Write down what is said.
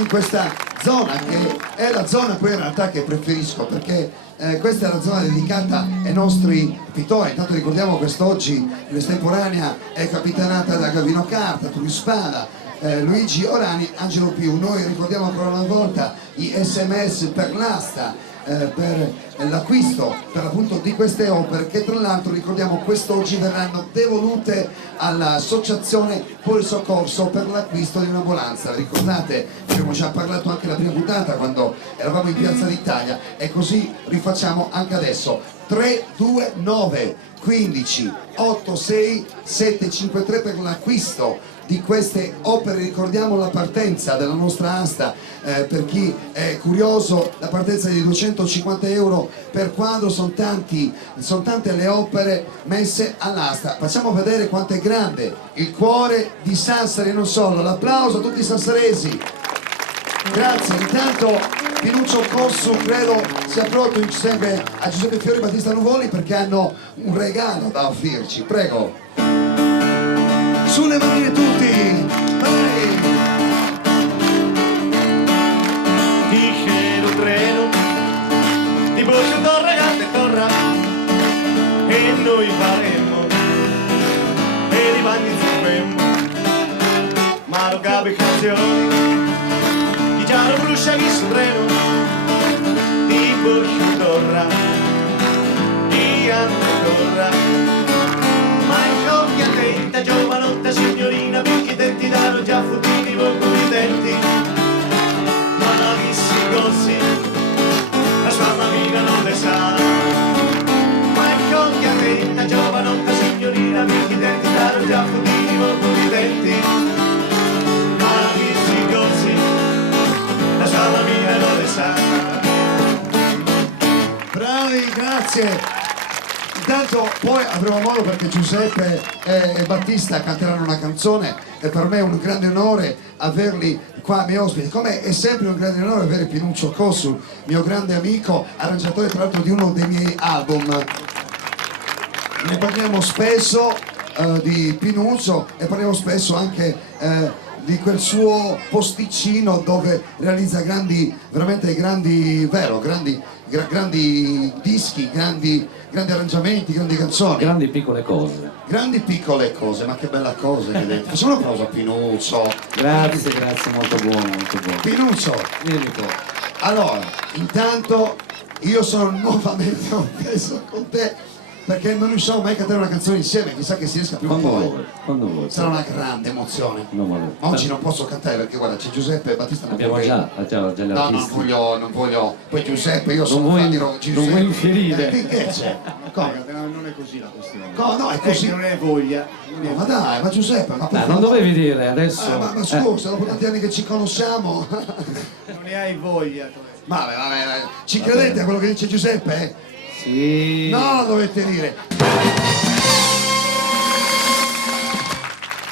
in questa zona che è la zona poi in realtà che preferisco, perché questa è la zona dedicata ai nostri pittori. Intanto ricordiamo quest'oggi l'estemporanea è capitanata da Gavino Carta, Tullio Spada, Luigi Orani, Angelo Più. Noi ricordiamo ancora una volta i SMS per l'asta, per l'acquisto per l'appunto di queste opere, che tra l'altro ricordiamo quest'oggi verranno devolute all'associazione Poi Soccorso per l'acquisto di un'ambulanza. Ricordate, abbiamo già parlato anche la prima puntata quando eravamo in Piazza d'Italia, e così rifacciamo anche adesso. 329 15 86 753 per l'acquisto di queste opere. Ricordiamo la partenza della nostra asta, per chi è curioso, la partenza di 250 euro per quadro. Sono tante le opere messe all'asta. Facciamo vedere quanto è grande il cuore di Sassari e non solo. L'applauso a tutti i sassaresi. Grazie. Intanto Pinuccio Cossu credo sia pronto insieme a Giuseppe Fiori e Battista Nuvoli, perché hanno un regalo da offrirci. Prego. Sulle manine tutti! Vai! Dice un treno di Boccio Torre Grande Torra, e noi faremo e i bagni seguemmo, ma non capi canzoni di già lo bruscia chi sul treno di Boccio Torra, di Ante Torra. Da giovanotta signorina, perché i denti danno già futtini poco i denti, ma la vissi così, la sua mamma non le sa. Ma è con che da giovanotta signorina, perché i denti danno già futtini poco i denti, ma la vissi così, la sua mamma non le sa. Bravi, grazie. Intanto poi avremo modo, perché Giuseppe e Battista canteranno una canzone, e per me è un grande onore averli qua miei ospiti, come è sempre un grande onore avere Pinuccio Cossu, mio grande amico, arrangiatore tra l'altro di uno dei miei album. Ne parliamo spesso di Pinuccio, e parliamo spesso anche di quel suo posticino dove realizza veramente grandi dischi, grandi arrangiamenti, grandi canzoni. Grandi piccole cose. Grandi piccole cose, ma che bella cosa che hai detto. Facciamo un applauso a Pinuccio. Grazie, molto buono, molto buono. Pinuccio, allora, intanto io sono nuovamente offeso con te, perché non riusciamo mai a cantare una canzone insieme, chissà che si riesca prima o poi. Quando vuoi. Sarà una grande emozione. Ma oggi non posso cantare perché guarda, c'è Giuseppe e Battista. Abbiamo già gli no, artisti. non voglio. Poi Giuseppe, io sono fan di Giuseppe. Non vuoi infierire. Che c'è? Non è così la questione. No, è così. Non è voglia. No, ma dai, ma Giuseppe, ma Non dovevi dire adesso. ma scusa, dopo tanti anni che ci conosciamo. Non ne hai voglia. Vabbè. Ci credete a quello che dice Giuseppe? Sì. No, dovete dire.